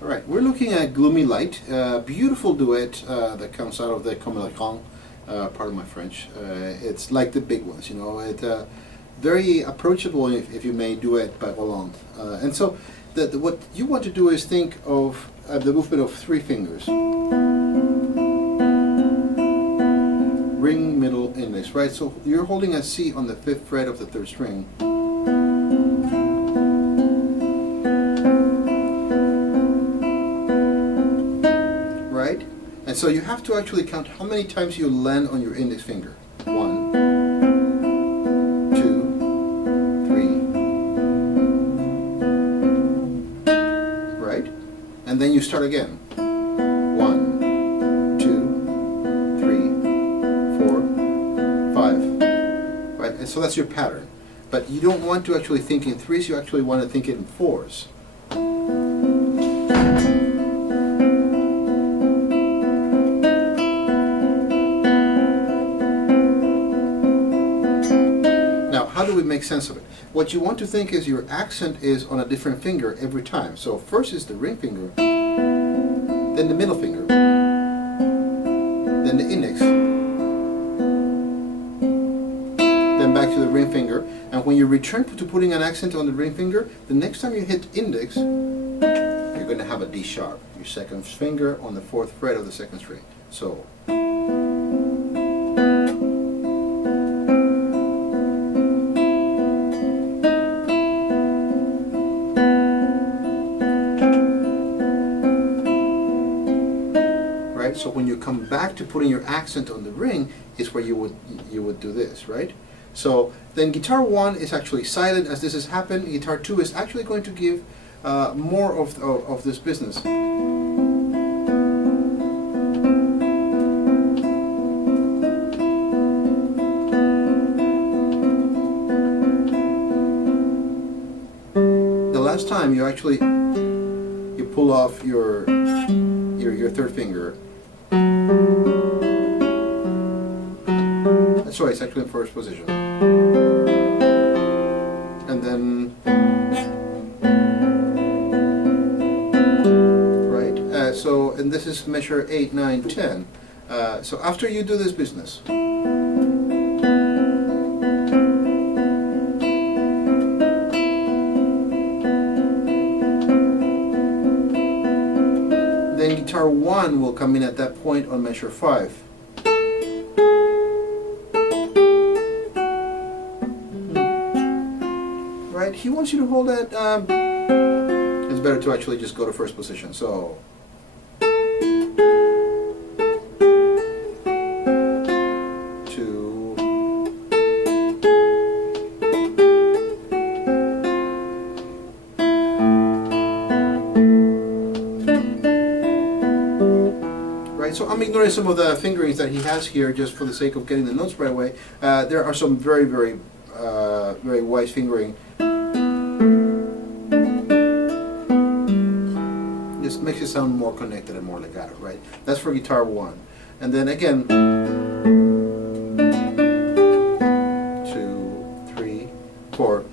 All right, we're looking at Gloomy Light, beautiful duet that comes out of the Comme la Grande, part of my French. It's like the big ones, you know, very approachable if you may duet by Roland. And so what you want to do is think of the movement of three fingers. Ring, middle, index, right? So you're holding a C on the 5th fret of the 3rd string. Right? And so you have to actually count how many times you land on your index finger. 1, 2, 3. Right? And then you start again. 1, 2, 3, 4, 5. Right? And so that's your pattern. But you don't want to actually think in threes, you actually want to think it in fours. How do we make sense of it? What you want to think is your accent is on a different finger every time. So first is the ring finger, then the middle finger, then the index, then back to the ring finger. And when you return to putting an accent on the ring finger, the next time you hit index, you're going to have a D sharp, your 2nd finger on the 4th fret of the 2nd string. So. So when you come back to putting your accent on the ring is where you would do this, right? So then guitar 1 is actually silent as this has happened. Guitar 2 is actually going to give more of this business. The last time you actually pull off your 3rd finger. Sorry, it's actually in 1st position. And then, right, and this is measure 8, 9, 10. So after you do this business, then guitar 1 will come in at that point on measure 5. Right? He wants you to hold that. It's better to actually just go to 1st position. So. So I'm ignoring some of the fingerings that he has here just for the sake of getting the notes right away. There are some very, very, very wise fingering. Just makes it sound more connected and more legato, right? That's for guitar 1. And then again, 2, 3, 4.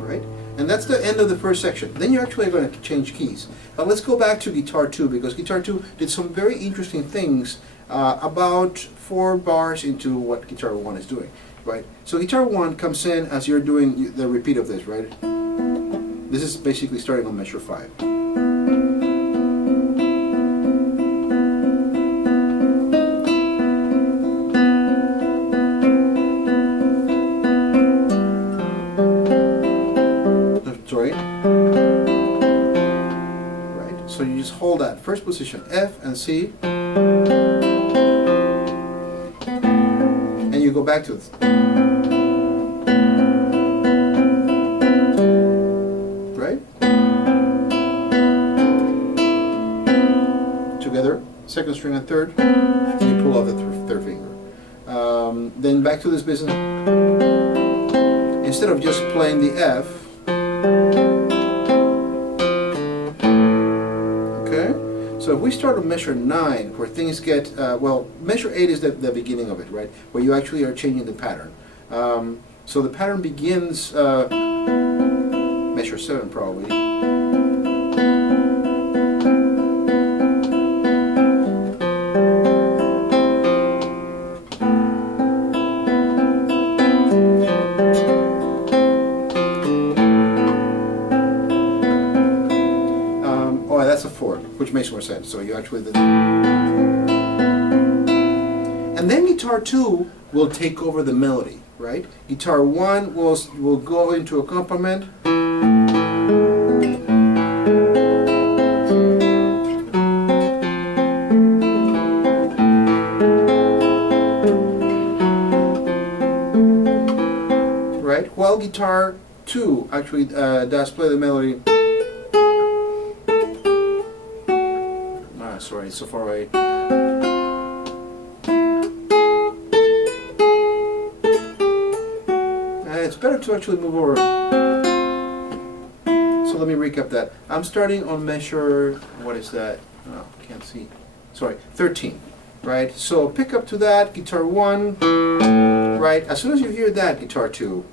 Right? And that's the end of the 1st section. Then you're actually going to change keys. Now let's go back to guitar 2, because guitar 2 did some very interesting things about 4 bars into what guitar 1 is doing. Right? So guitar 1 comes in as you're doing the repeat of this, right? This is basically starting on measure 5. Right? So you just hold that 1st position, F and C, and you go back to it. Right? together, second string and third, and you pull off the third finger. Then back to this business. Instead of just playing the F, okay? So if we start on measure 9, where things get, well, measure 8 is the beginning of it, right? Where you actually are changing the pattern. So the pattern begins, measure 7 probably. Which makes more sense. So you actually and then guitar 2 will take over the melody, right? Guitar 1 will go into accompaniment. Right? While guitar 2 actually does play the melody. Sorry, so far away. It's better to actually move over. So let me recap that. I'm starting on measure, what is that? Oh, can't see. Sorry, 13, right? So pick up to that, guitar 1, right? As soon as you hear that, guitar 2.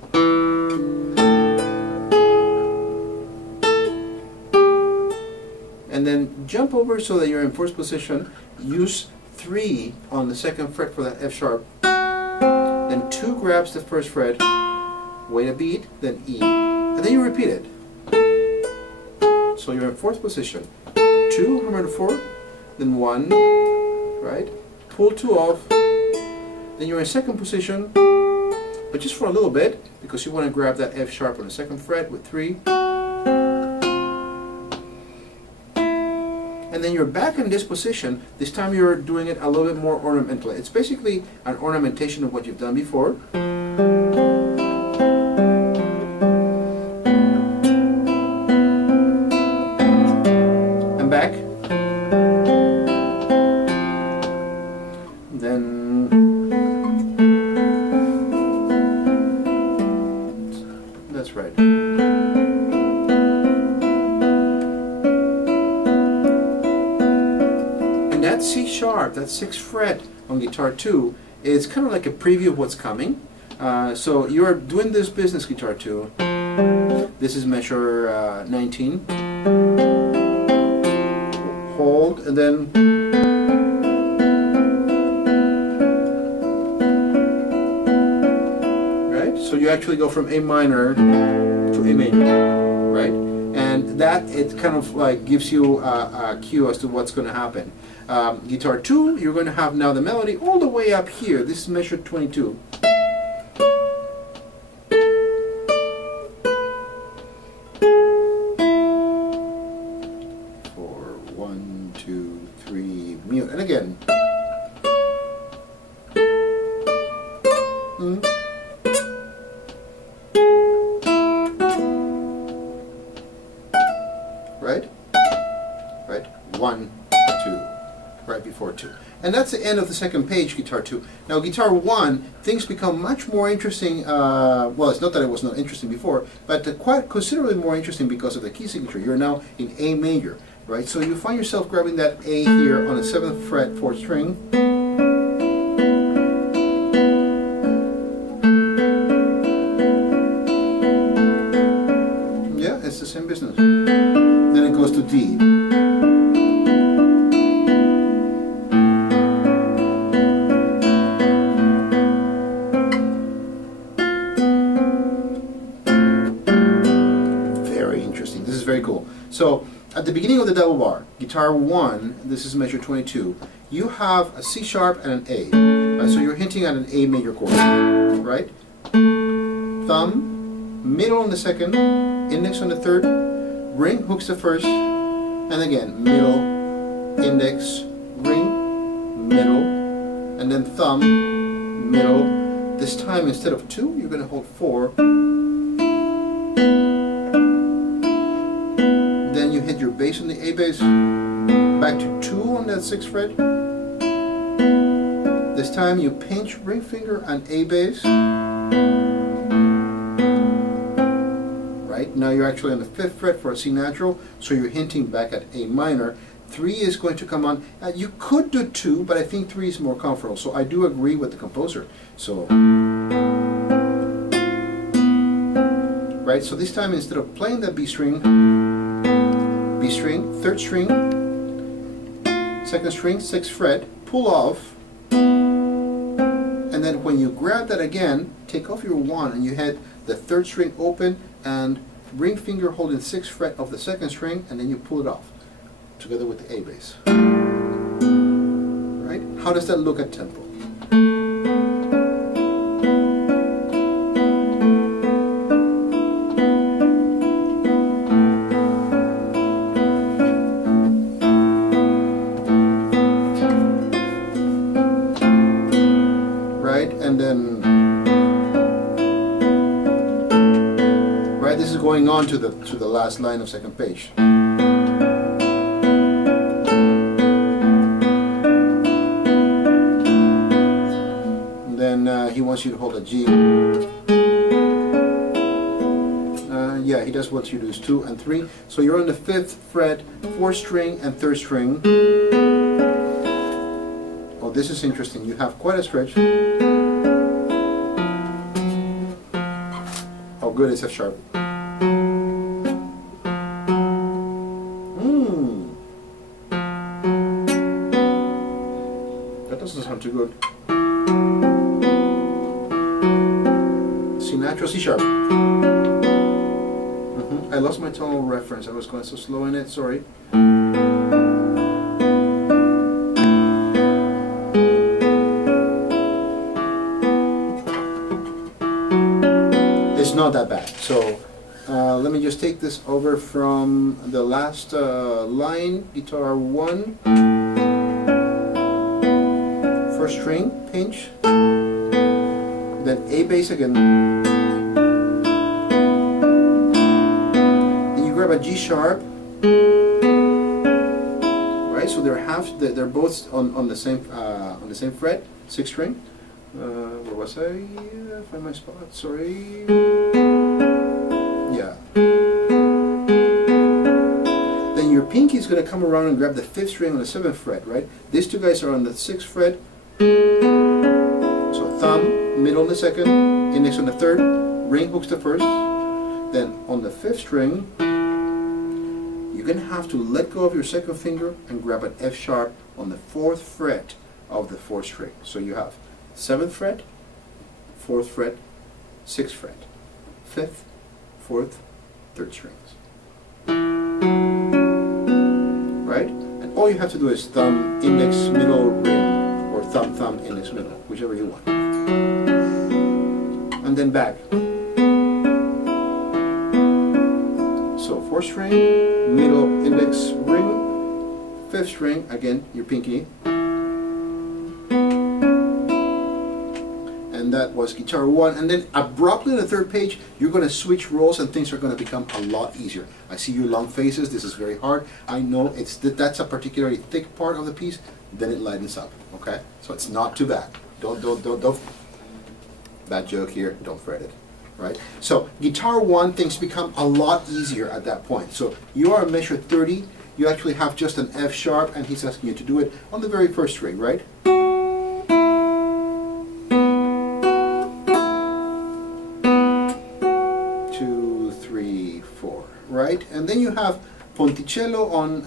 And then jump over so that you're in first position. Use 3 on the second fret for that F sharp. Then 2 grabs the first fret. Wait a beat, then E. And then you repeat it. So you're in fourth position. 2, hammer to 4, then 1, right? Pull 2 off. Then you're in second position, but just for a little bit, because you want to grab that F sharp on the second fret with 3. And then you're back in this position. This time you're doing it a little bit more ornamental. It's basically an ornamentation of what you've done before. And back. Then that's right. That C sharp, that 6th fret on guitar 2, is kind of like a preview of what's coming. So you're doing this business, guitar 2. This is measure 19. Hold, and then right. So you actually go from A minor to A major, right? And that it kind of like gives you a cue as to what's going to happen. Guitar 2, you're going to have now the melody all the way up here. This is measure 22. For 1, 2, 3, mute, and again. Right? Right? 1, 2. Right before 2. And that's the end of the second page, guitar 2. Now guitar 1, things become much more interesting. Well, it's not that it was not interesting before, but quite considerably more interesting because of the key signature. You're now in A major, right? So you find yourself grabbing that A here on the 7th fret, 4th string. Yeah, it's the same business. Then it goes to D. Very cool. So at the beginning of the double bar, guitar 1, this is measure 22, you have a C sharp and an A. Right? So you're hinting at an A major chord, right? Thumb, middle on the second, index on the third, ring hooks the first, and again, middle, index, ring, middle, and then thumb, middle. This time instead of 2, you're going to hold 4. Then you hit your bass on the A bass, back to 2 on that 6th fret. This time you pinch ring finger on A bass. Right, now you're actually on the 5th fret for a C natural, so you're hinting back at A minor. 3 is going to come on. You could do 2, but I think 3 is more comfortable, so I do agree with the composer. So, right, so this time instead of playing that B string, 3rd string, 2nd string, 6th fret, pull off, and then when you grab that again, take off your 1 and you had the 3rd string open and ring finger holding 6th fret of the 2nd string, and then you pull it off together with the A bass. Right? How does that look at tempo? Right? And then this is going on to the last line of 2nd page. And then he wants you to hold a G. Yeah, he does want you to use 2 and 3. So you're on the 5th fret, 4th string and 3rd string. Oh, this is interesting. You have quite a stretch. Oh, good, it's F sharp. That doesn't sound too good. C natural, C sharp. I lost my tonal reference. I was going so slow in it, sorry. It's not that bad. So let me just take this over from the last line, guitar 1, 1st string, pinch, then A bass again, then you grab a G sharp, right? So they're both on the same fret, 6th string. Where was I? Find my spot. Sorry. Yeah. Then your pinky is going to come around and grab the 5th string on the 7th fret, right? These two guys are on the 6th fret. So thumb, middle on the 2nd, index on the 3rd, ring hooks the 1st. Then on the 5th string, you're going to have to let go of your 2nd finger and grab an F sharp on the 4th fret of the 4th string. So you have 7th fret, 4th fret, 6th fret, 5th, 4th, 3rd strings. Right? And all you have to do is thumb, index, middle, ring, or thumb, thumb, index, middle, whichever you want. And then back. So 4th string, middle, index, ring, 5th string, again, your pinky. And that was guitar 1, and then abruptly on the 3rd page you're going to switch roles and things are going to become a lot easier. I see your long faces. This is very hard. I know that's a particularly thick part of the piece. Then it lightens up. Okay, so it's not too bad. Don't. Bad joke here. Don't fret it. Right. So guitar 1, things become a lot easier at that point. So you are on measure 30. You actually have just an F sharp, and he's asking you to do it on the very 1st string, right? 2, 3, 4, right? And then you have Ponticello on,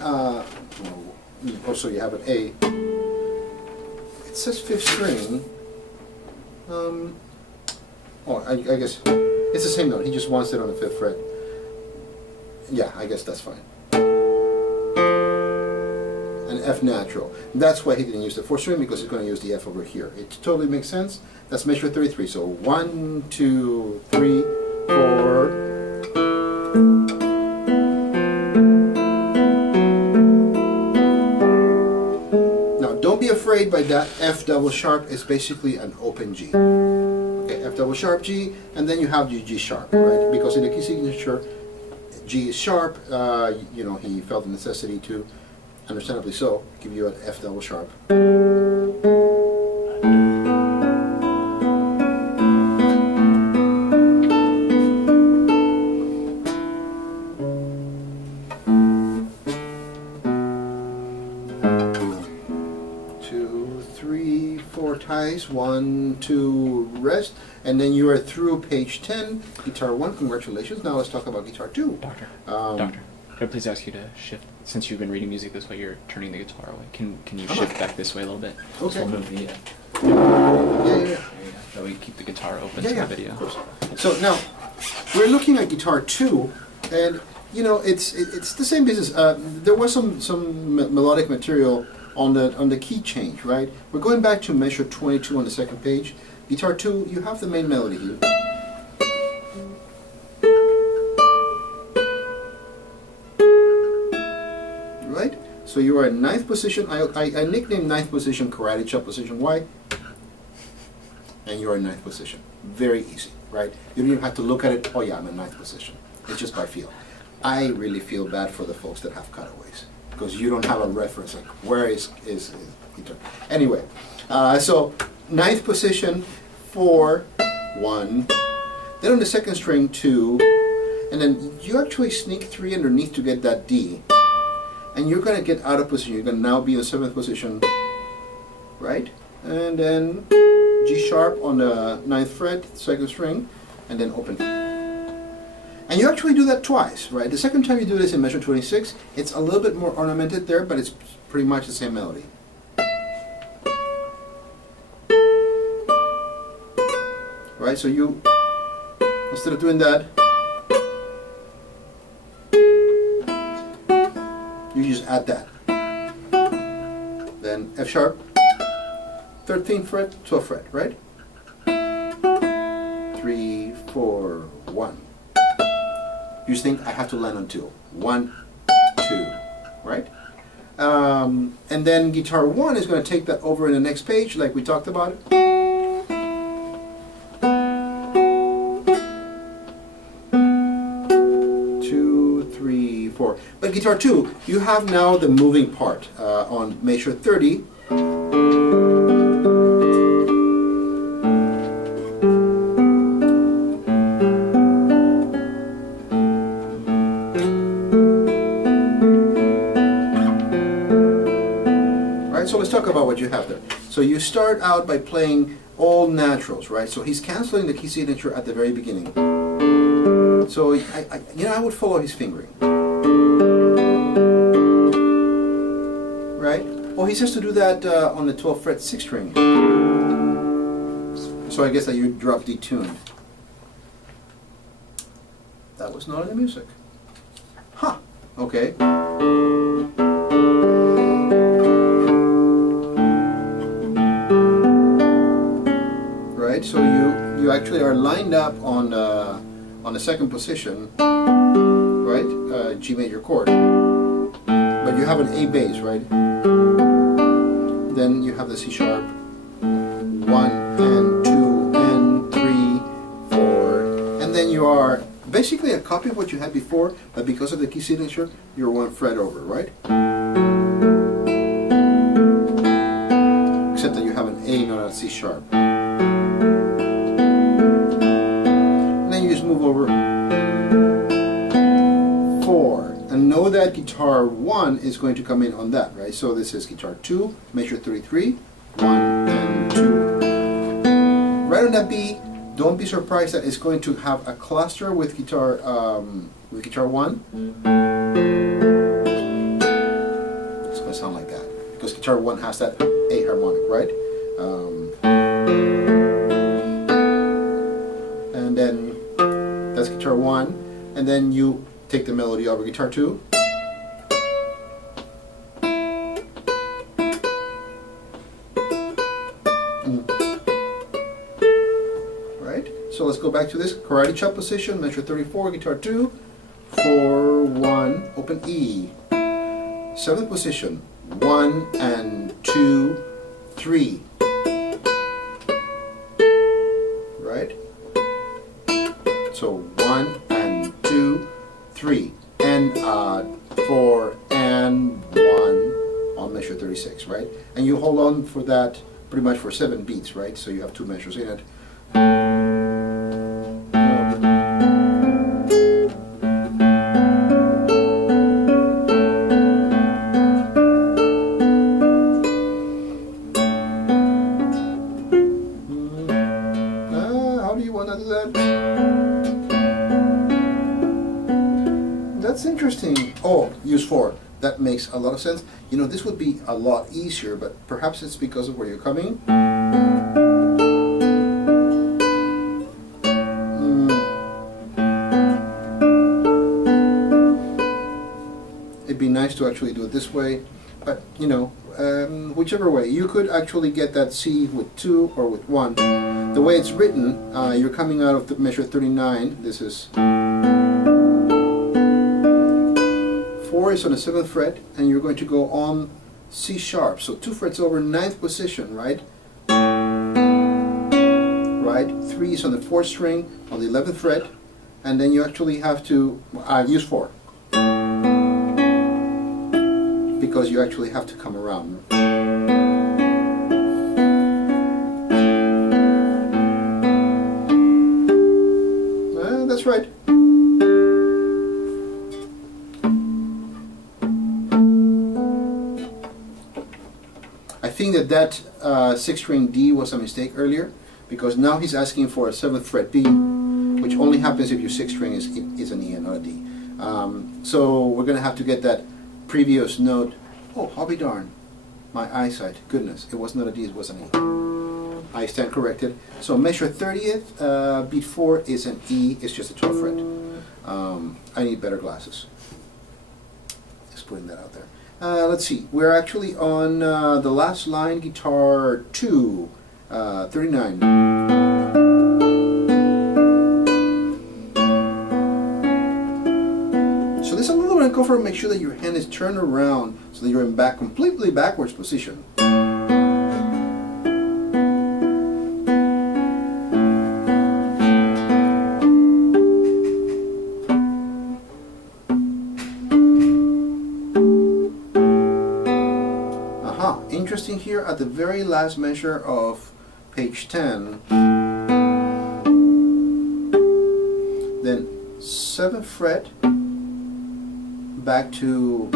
also you have an A. It says 5th string. I guess it's the same note. He just wants it on the 5th fret. Yeah, I guess that's fine. An F natural. That's why he didn't use the 4th string, because he's going to use the F over here. It totally makes sense. That's measure 33. So 1, 2, 3, 4. Now don't be afraid by that F double sharp. It's basically an open G. Okay, F double sharp G, and then you have your G sharp, right? Because in the key signature, G is sharp. You know, he felt the necessity to understandably so, give you an F double sharp. Ties, 1, 2, rest, and then you are through page 10, guitar 1. Congratulations. Now let's talk about guitar 2. Doctor, could I please ask you to shift, since you've been reading music this way, you're turning the guitar away. Can you shift back this way a little bit? Okay. So we'll move the, Yeah. that we keep the guitar open Yeah, to yeah, the video. of course. So now, we're looking at guitar 2, and you know, it's the same business. There was some melodic material on the key change, right? We're going back to measure 22 on the second page. Guitar 2, you have the main melody here. Right? So you are in ninth position. I nicknamed ninth position karate chop position. Why? And you're in ninth position. Very easy, right? You don't even have to look at it. Oh yeah, I'm in ninth position. It's just by feel. I really feel bad for the folks that have cutaways, because you don't have a reference, like where is guitar. Anyway, so ninth position, 4, 1, then on the second string 2, and then you actually sneak 3 underneath to get that D, and you're going to get out of position. You're going to now be in 7th position, right? And then G sharp on the 9th fret, second string, and then open. And you actually do that twice, right? The second time you do this in measure 26, it's a little bit more ornamented there, but it's pretty much the same melody. Right, so you, instead of doing that, you just add that. Then F sharp, 13th fret, 12th fret, right? 3, 4, 1. You just think I have to land on 2. 1, 2, right? And then guitar 1 is going to take that over in the next page, like we talked about it. But guitar 2, you have now the moving part on measure 30. Right, so let's talk about what you have there. So you start out by playing all naturals, right? So he's canceling the key signature at the very beginning. So I would follow his fingering. Right? Well, he says to do that on the 12th fret 6th string. So I guess that you drop detuned. That was not in the music. Huh. Okay. Right? So you actually are lined up on the second position, right? G major chord. But you have an A bass, right? Then you have the C sharp, 1 and 2 and 3, 4, and then you are basically a copy of what you had before, but because of the key signature, you're 1 fret over, right? Except that you have an A, not a C sharp. And then you just move over 4. And know that guitar 1 is going to come in on that, right? So this is guitar 2, measure 33, 1 and 2. Right on that B, don't be surprised that it's going to have a cluster with guitar 1. It's going to sound like that because guitar 1 has that A harmonic, right? And then that's guitar 1, and then you take the melody over guitar 2. Right? So let's go back to this karate chop position, measure 34, guitar 2, 4, 1, open E. 7th position, 1 and 2, 3. Right? So 1 and 2, 3, and 4 and 1, measure 36, right? And you hold on for that pretty much for 7 beats, right? So you have 2 measures in it. How do you want to do that? That's interesting. Oh, use 4. That makes a lot of sense. You know, this would be a lot easier, but perhaps it's because of where you're coming. It'd be nice to actually do it this way, but you know, whichever way. You could actually get that C with 2 or with 1. The way it's written, you're coming out of the measure 39. This is 4 is on the 7th fret, and you're going to go on C sharp. So 2 frets over, 9th position, right? Right. 3 is on the 4th string on the 11th fret, and then you actually have to use 4 because you actually have to come around. That's right. I think that 6th string D was a mistake earlier, because now he's asking for a 7th fret B, which only happens if your 6th string is an E and not a D. So we're going to have to get that previous note. Oh, I'll be darned. My eyesight. Goodness, it was not a D, it was an E. I stand corrected. So measure 30th, beat 4 is an E, it's just a 12th fret. I need better glasses. Just putting that out there. Let's see, we're actually on the last line, guitar 2, 39. So this is a little bit uncomfortable. Make sure that your hand is turned around so that you're in completely backwards position. Interesting here at the very last measure of page 10, then 7th fret back to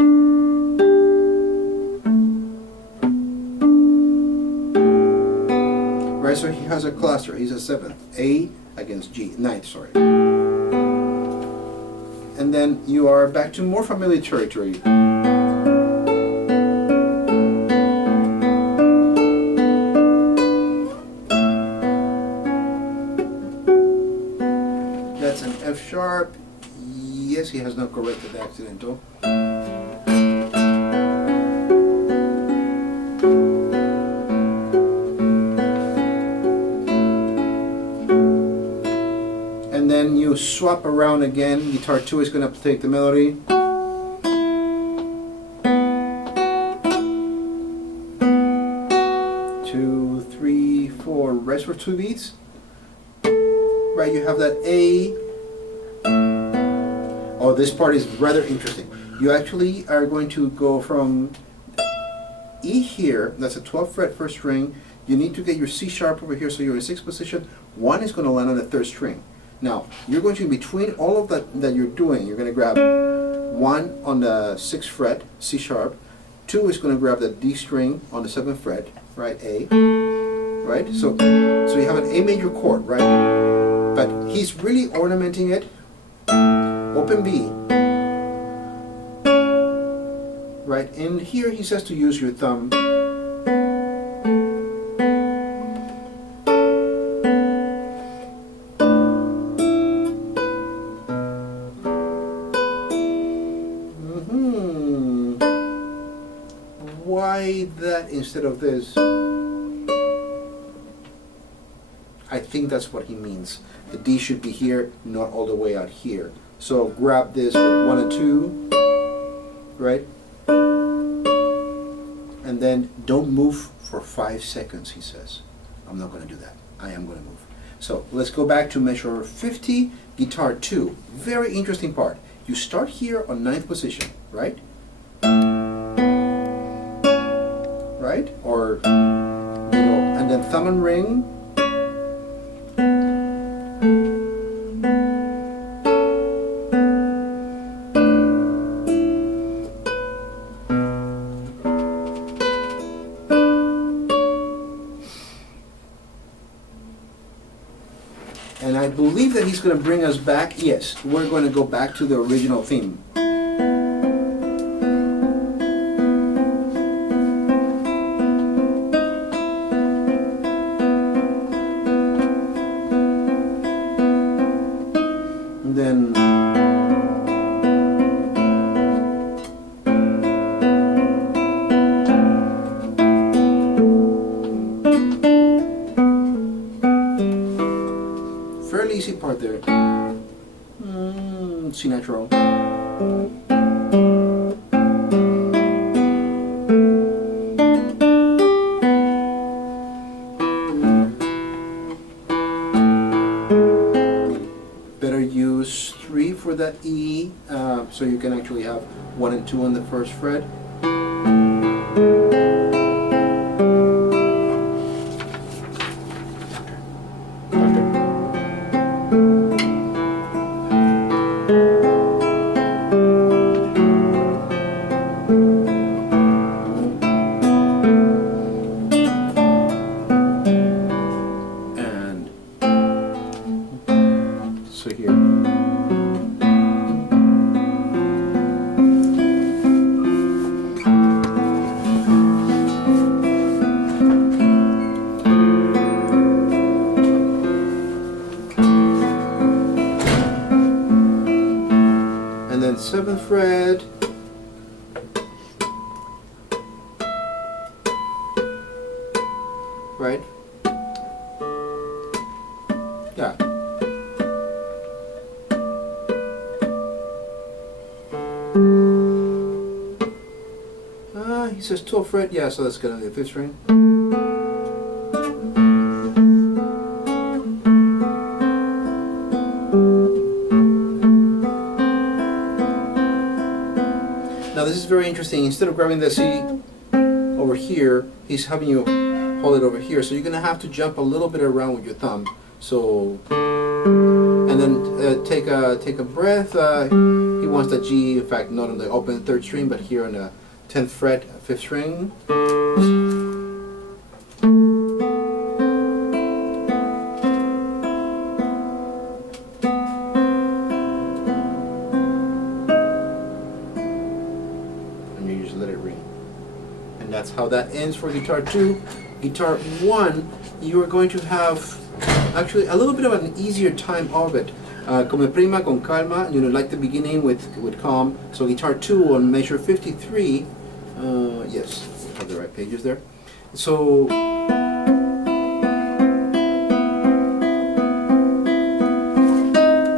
right, so he has a cluster, he's a 7th, A against G, 9th, sorry. And then you are back to more familiar territory. F sharp, yes, he has not corrected the accidental. And then you swap around again. Guitar 2 is going to take the melody. Two, three, 4, rest for 2 beats. Right, you have that A. Oh, this part is rather interesting. You actually are going to go from E here, that's a 12th fret first string. You need to get your C sharp over here, so you're in 6th position. 1 is going to land on the 3rd string. Now, you're going to, between all of that you're doing, you're going to grab 1 on the 6th fret, C sharp. 2 is going to grab the D string on the 7th fret, right, A. Right? So you have an A major chord, right? But he's really ornamenting it. Open B, right, and here he says to use your thumb. Why that instead of this? I think that's what he means. The D should be here, not all the way out here. So grab this with 1 and 2, right? And then don't move for 5 seconds, he says. I'm not going to do that. I am going to move. So let's go back to measure 50, guitar 2. Very interesting part. You start here on 9th position, right? right? Or, and then thumb and ring. And I believe that he's going to bring us back. Yes, we're going to go back to the original theme. And then fairly easy part there. C natural. Better use 3 for that E, so you can actually have 1 and 2 on the first fret. So here. And then 7th fret. Right? Yeah. He says 12th fret, yeah, so that's gonna be the 5th string. Now this is very interesting. Instead of grabbing the C over here, he's having you hold it over here. So you're gonna have to jump a little bit around with your thumb. So, and then take a breath. He wants the G, in fact, not on the open 3rd string, but here on the 10th fret, 5th string. And you just let it ring. And that's how that ends for guitar 2. Guitar 1, you are going to have actually a little bit of an easier time of it. Come prima con calma, like the beginning with calm. So guitar 2 on measure 53. Yes, I have the right pages there. So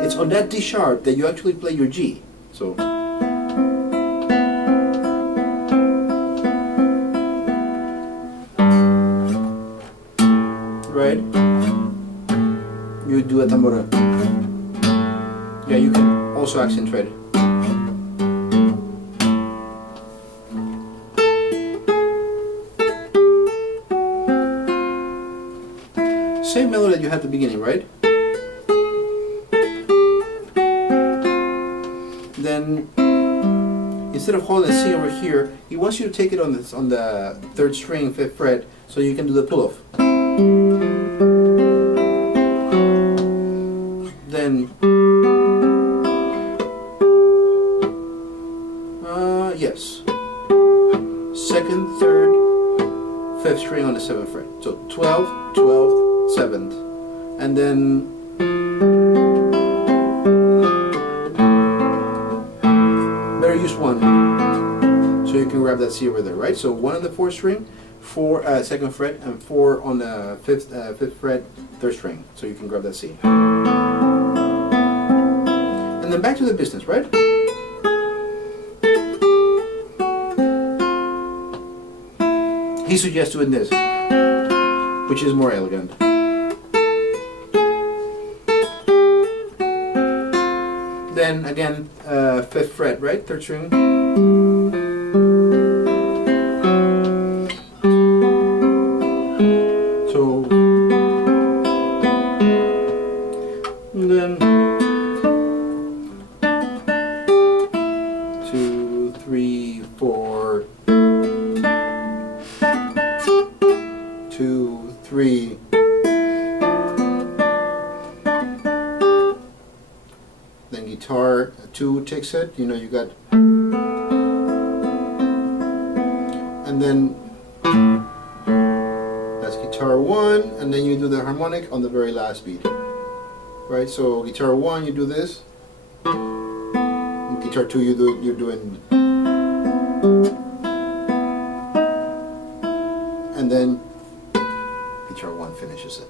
it's on that D sharp that you actually play your G. So right, you do a tambora. Yeah, you can also accentuate it. Same melody that you had at the beginning, right? Then instead of holding C over here, he wants you to take it on the 3rd string, 5th fret, so you can do the pull-off. Then yes, 2nd, 3rd, 5th string on the 7th fret. So 12th, 12th, 7th, and then better use 1, so you can grab that C over there, right? So 1 on the 4th string, 4 2nd fret, and 4 on the 5th fret, 3rd string, so you can grab that C. And then back to the business, right? He suggests doing this, which is more elegant. Then again, 5th fret, right? 3rd string. 4, 2, 3. Then guitar 2 takes it, you know, you got, and then that's guitar 1, and then you do the harmonic on the very last beat. Right, so guitar 1 you do this, and guitar 2 you're doing, and then guitar 1 finishes it.